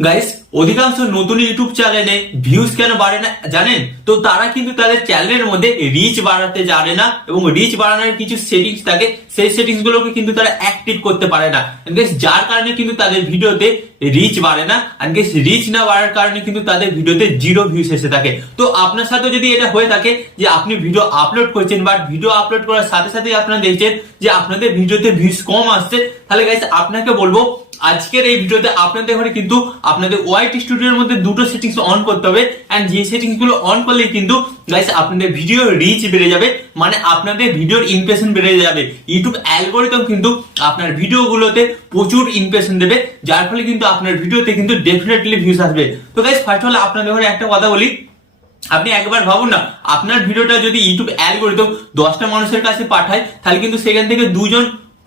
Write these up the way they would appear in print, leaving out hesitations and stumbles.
Guys, অধিকাংশ নতুন YouTube চ্যানেলে ভিউজ কেন বাড়ে না জানেন? তো তারা কিন্তু তাদের চ্যানেলের মধ্যে রিচ বাড়াতে জানে না, এবং রিচ বাড়ানোর কিছু সেটিংস থাকে, সেই সেটিংস গুলোকে কিন্তু তারা অ্যাক্টিভ করতে পারে না। যার কারণে কিন্তু তাদের ভিডিওতে রিচ বাড়ে না। রিচ না বাড়ার কারণে কিন্তু তাদের ভিডিওতে 0 ভিউজ এসে থাকে। তো আপনার সাথে যদি এটা হয়ে থাকে যে আপনি ভিডিও আপলোড করছেন, বাট ভিডিও আপলোড করার সাথে সাথে আপনারা দেখছেন যে আপনাদের ভিডিওতে ভিউজ কম আসছে, তাহলে গাইস আপনাকে বলবো আজকের এই ভিডিওতে আপনাদের ঘরে কিন্তু আপনাদের ওয়াইট স্টুডিওর মধ্যে দুটো সেটিংস অন করতে হবে। এন্ড যে সেটিংস গুলো অন করলে কিন্তু গাইস আপনাদের ভিডিও রিচ বেড়ে যাবে, মানে আপনাদের ভিডিওর ইমপ্রেশন বেড়ে যাবে। ইউটিউব অ্যালগোরিদম কিন্তু আপনার ভিডিওগুলোতে প্রচুর ইমপ্রেশন দেবে, যার ফলে কিন্তু আপনার ভিডিওতে কিন্তু ডেফিনেটলি ভিউজ আসবে। তো গাইস ফার্স্ট অফ অল আপনাদের ঘরে একটা কথা বলি, আপনি একবার ভাবুন না, আপনার ভিডিওটা যদি ইউটিউব অ্যালগোরিদম 10টা মানুষের কাছে পাঠায়, তাহলে কিন্তু সেখান থেকে 2 জন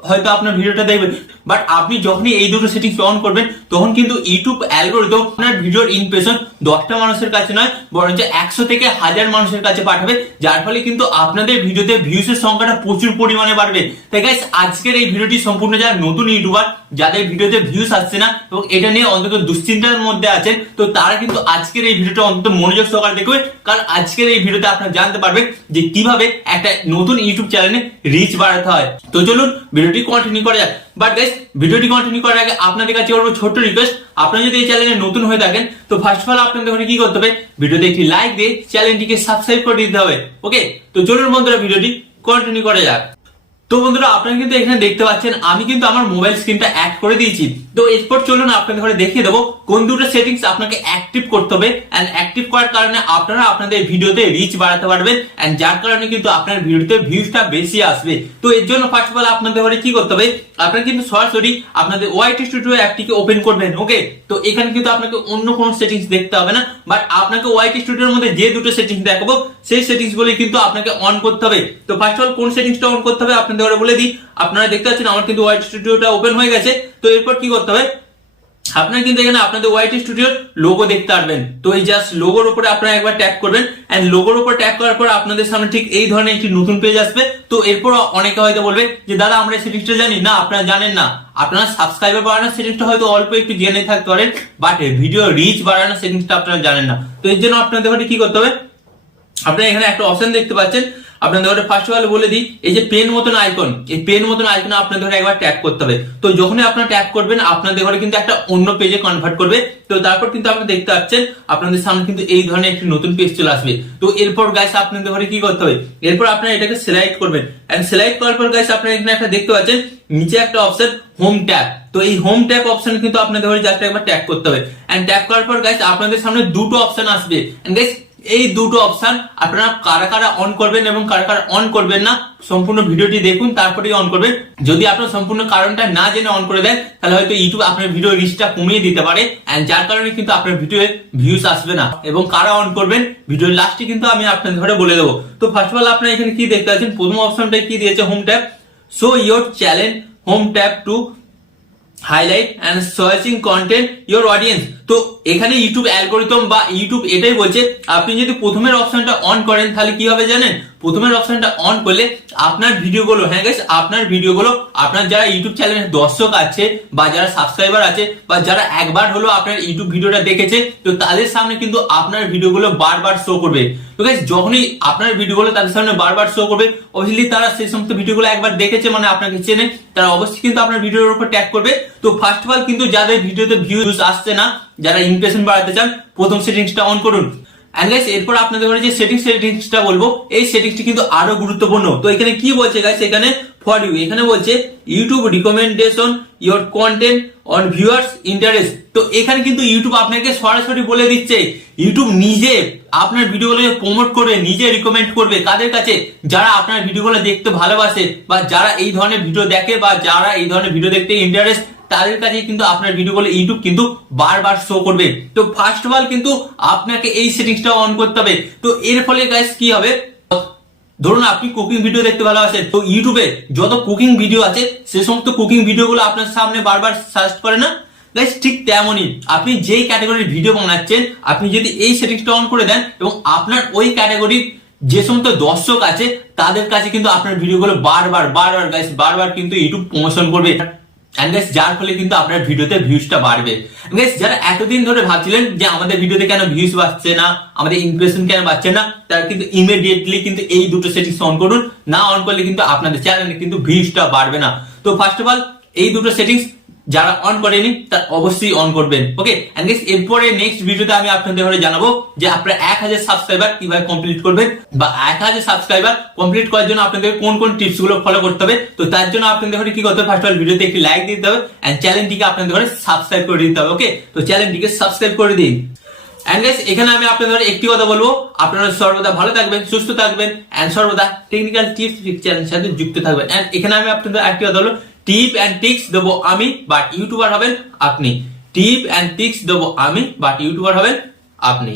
হয়তো আপনার ভিডিওটা দেখবেন। বাট আপনি যখনই এই দুটো সেটিংস অন করবেন, তখন কিন্তু ইউটিউব অ্যালগোরিদম আপনার ভিডিওর ইমপ্রেশন 10টা মানুষের কাছে নয়, বরঞ্চ 100 থেকে 1000 মানুষের কাছে পাঠাবে, যার ফলে কিন্তু আপনাদের ভিডিওতে ভিউজের সংখ্যাটা প্রচুর পরিমাণে বাড়বে। তাই গাইস আজকের এই ভিডিওটি সম্পূর্ণ যারা নতুন ইউটিউবার, যাদের ভিডিওতে ভিউজ আসছে না এবং এটা নিয়ে অন্তত দুশ্চিন্তার মধ্যে আছেন, তো তারা কিন্তু আজকের এই ভিডিওটা অন্তত মনোযোগ সহকারে দেখবে, কারণ আজকের এই ভিডিওতে আপনারা জানতে পারবেন যে কিভাবে একটা নতুন ইউটিউব চ্যানেলে রিচ বাড়াতে হয়। তো চলুন ভিডিওটি কন্টিনিউ করা যাক। বাট গাইস ভিডিওটি কন্টিনিউ করার আগে আপনাদের কাছে করবো ছোট্ট রিকোয়েস্ট, আপনারা যদি এই চ্যানেলে নতুন হয়ে থাকেন, তো ফার্স্ট অফ অল আপনাদের ওখানে কি করতে হবে, ভিডিওতে একটি লাইক দিয়ে চ্যানেলটিকে সাবস্ক্রাইব করে দিতে হবে। ওকে, তো চলুন বন্ধুরা ভিডিওটি কন্টিনিউ করা যাক। তো বন্ধুরা আপনারা কিন্তু এখানে দেখতে পাচ্ছেন আমি কিন্তু আমার মোবাইল স্ক্রিনটা অ্যাড করে দিয়েছি। তো এরপর চলুন আপনাদের ঘরে দেখিয়ে দেবো কোন দুটো সেটিংস আপনাকে অ্যাক্টিভ করতে হবে, এন্ড অ্যাক্টিভ করার কারণে আপনারা আপনাদের ভিডিওতে রিচ বাড়াতে পারবেন, এন্ড যার কারণে কিন্তু আপনার ভিডিওতে ভিউজটা বেশি আসবে। তো এর জন্য ফার্স্ট অফ অল আপনাদের ঘরে কি করতে হবে, আপনারা কিন্তু সরাসরি আপনাদের ওয়াইটি স্টুডিও অ্যাপটিকে ওপেন করবেন। ওকে, তো এখানে কিন্তু আপনাকে অন্য কোনো সেটিংস দেখতে হবে না, বাট আপনাকে ওয়াইটি স্টুডিওর মধ্যে যে দুটো সেটিংস দেখাবো সেই সেটিংস গুলি কিন্তু আপনাকে অন করতে হবে। তো ফার্স্ট অফ অল কোন সেটিংসটা অন করতে হবে আপনাদের ঘরে বলে দিই। আপনারা দেখতে পাচ্ছেন আমার কিন্তু ওয়াইটি স্টুডিওটা ওপেন হয়ে গেছে। তো এরপর কি করতে হবে, আপনারা কিন্তু এখানে আপনাদের ওয়াইটি স্টুডিওর লোগো দেখতে পারবেন। তো এই জাস্ট লোগোর উপরে আপনারা একবার ট্যাপ করবেন, এন্ড লোগোর উপর ট্যাপ করার পর আপনাদের সামনে ঠিক এই ধরনের একটি নতুন পেজ আসবে। তো এরপর অনেকে হয়তো বলবে যে দাদা আমরা এই সেটিংসটা জানি না। আপনারা জানেন না, আপনারা সাবস্ক্রাইবার বাড়ানোর সেটিংসটা হয়তো অল্প একটু জেনে থাকতে পারেন, বাট ভিডিও রিচ বাড়ানোর সেটিংসটা আপনারা জানেন না। তো এর জন্য আপনাদের কি করতে হবে, আপনারা এখানে একটা অপশন দেখতে পাচ্ছেন, আপনাদের ফার্স্ট অফ অল বলে দিই, এই যে পেন মতন আইকন, এই পেন মতন আইকনে আপনাদের একবার ট্যাপ করতে হবে। তো যখনই আপনারা ট্যাপ করবেন আপনাদের ঘরে কিন্তু একটা অন্য পেজে কনভার্ট করবে। তো তারপর কিন্তু আপনারা দেখতে পাচ্ছেন আপনাদের সামনে কিন্তু এই ধরনের একটি নতুন পেজ চলে আসবে। তো এরপর গাইস আপনাদের ঘরে কি করতে হবে, এরপর আপনারা এটাকে সিলেক্ট করবেন, এন্ড সিলেক্ট করার পর গাইস আপনারা এখানে একটা দেখতে পাচ্ছেন নিচে একটা অপশন হোম ট্যাব। তো এই হোম ট্যাব অপশন কিন্তু আপনাদের ঘরে জাস্ট একবার ট্যাপ করতে হবে, এন্ড ট্যাপ করার পর গাইস আপনাদের সামনে দুটো অপশন আসবে। এন্ড গাইস এই দুটো অপশন আপনারা কারা কারা অন করবেন এবং কারা কারা অন করবেন না, সম্পূর্ণ ভিডিওটি দেখুন তারপরেই অন করবেন। যদি আপনার সম্পূর্ণ কারণটা না জেনে অন করে দেন, তাহলে হয়তো ইউটিউব আপনার ভিডিও রিচটা কমিয়ে দিতে পারে, এন্ড যার কারণে কিন্তু আপনার ভিডিওয়ে ভিউজ আসবে না। এবং কারা অন করবেন ভিডিওর লাস্টে কিন্তু আমি আপনাদের ঘরে বলে দেবো। তো ফার্স্ট অফ অল আপনারা এখানে কি দেখতে পাচ্ছেন, প্রথম অপশনটা কি দিয়েছে, home tab, show your channel home tab to highlight and searching content your audience. তো এখানে ইউটিউব অ্যালগোরিদম বা ইউটিউব এটাই বলছে, আপনি যদি প্রথমের অপশনটা অন করেন তাহলে কি হবে জানেন, প্রথমের অপশনটা অন করলে আপনার ভিডিওগুলো, হ্যাঁ গাইস আপনার ভিডিওগুলো আপনার যারা ইউটিউব চ্যানেলের দর্শক আছে বা যারা সাবস্ক্রাইবার আছে বা যারা একবার হলো আপনার ইউটিউব ভিডিওটা দেখেছে, তো তাদের সামনে কিন্তু আপনার ভিডিওগুলো বারবার শো করবে। তো গাইস যখনই আপনার ভিডিওগুলো তাদের সামনে বারবার শো করবে, অবভিয়াসলি তারা সেই সমস্ত ভিডিওগুলো একবার দেখেছে মানে আপনাকে চেনে, তারা অবশ্যই কিন্তু আপনার ভিডিওর উপর ট্যাগ করবে। তো ফার্স্ট অফ অল কিন্তু যাদের ভিডিওতে ভিউজ আসছে না, যারা ইমপ্রেশন বাড়াতে চান, প্রথম সেটিংসটা অন করুন। এন্ড গাইস এরপর আপনাদের যে সেটিংসটা বলবো, এই সেটিংসটি কিন্তু আরো গুরুত্বপূর্ণ। তো এখানে কি বলছে গাইস, এখানে ফর ইউ, এখানে বলছে YouTube recommendation your content on viewers interest. তো এখানে কিন্তু ইউটিউব আপনাকে সরাসরি বলে দিচ্ছে, ইউটিউব নিজে আপনার ভিডিওগুলোকে প্রমোট করবে, নিজে রিকমেন্ড করবে কাদের কাছে, যারা আপনার ভিডিওগুলো দেখতে ভালোবাসে বা যারা এই ধরনের ভিডিও দেখে বা যারা এই ধরনের ভিডিও দেখতে ইন্টারেস্ট, তাদের কাছে কিন্তু আপনার ভিডিওগুলো ইউটিউব কিন্তু বারবার শো করবে। তো ফার্স্ট অফ অল কিন্তু আপনাকে এই সেটিংসটা অন করতে হবে। তো এর ফলে গাইস কি হবে, ধরুন আপনি কুকিং ভিডিও দেখতে ভালোবাসেন, তো ইউটিউবে যত কুকিং ভিডিও আছে সে সমস্ত কুকিং ভিডিওগুলো আপনার সামনে বারবার সার্চ করে না গাইস, ঠিক তেমনই আপনি যেই ক্যাটাগরির ভিডিও বানাচ্ছেন, আপনি যদি এই সেটিংসটা অন করে দেন এবং আপনার ওই ক্যাটাগরির যে সমস্ত দর্শক আছে তাদের কাছে কিন্তু আপনার ভিডিওগুলো বারবার বারবার গাইস বারবার কিন্তু ইউটিউব প্রমোশন করবে। এন্ড গাইস যার ফলে কিন্তু আপনার ভিডিওতে ভিউজটা বাড়বে। গাইস যারা এতদিন ধরে ভাবছিলেন যে আমাদের ভিডিওতে কেন ভিউজ বাড়ছে না, আমাদের ইমপ্রেশন কেন বাড়ছে না, তারা কিন্তু ইমিডিয়েটলি কিন্তু এই দুটো সেটিংস অন করুন। না অন করলে কিন্তু আপনাদের চ্যানেলে কিন্তু ভিউজটা বাড়বে না। তো ফার্স্ট অফ অল এই দুটো সেটিংস যারা অন করেনি তার অবশ্যই অন করবেন। ওকে, এন্ড গাইস এরপরে নেক্সট ভিডিওতে আমি আপনাদের ঘরে জানাবো যে আপনারা 1000 সাবস্ক্রাইবার কিভাবে কমপ্লিট করবেন, বা 1000 সাবস্ক্রাইবার কমপ্লিট করার জন্য আপনাদের কোন কোন টিপস গুলো ফলো করতে হবে। তো তার জন্য আপনাদের ঘরে কি করতে হবে, ফার্স্ট অফ অল ভিডিওতে একটি লাইক দিতে হবে এন্ড চ্যানেলটিকে আপনাদের ঘরে সাবস্ক্রাইব করে দিতে হবে। ওকে, তো চ্যানেলটিকে সাবস্ক্রাইব করে দিন। এন্ড গাইস এখানে আমি আপনাদের একটি কথা বলবো, আপনারা সর্বদা ভালো থাকবেন, সুস্থ থাকবেন এন্ড সর্বদা টেকনিক্যাল টিপস চ্যানেলের সাথে যুক্ত থাকবেন। এন্ড এখানে আমি আপনাদের একটি কথা বলবো, টিপ এন্ড ট্রিক্স দেবো আমি, বাট ইউটিউবার হবেন আপনি। টিপ এন্ড ট্রিক্স দেবো আমি, বাট ইউটিউবার হবেন আপনি।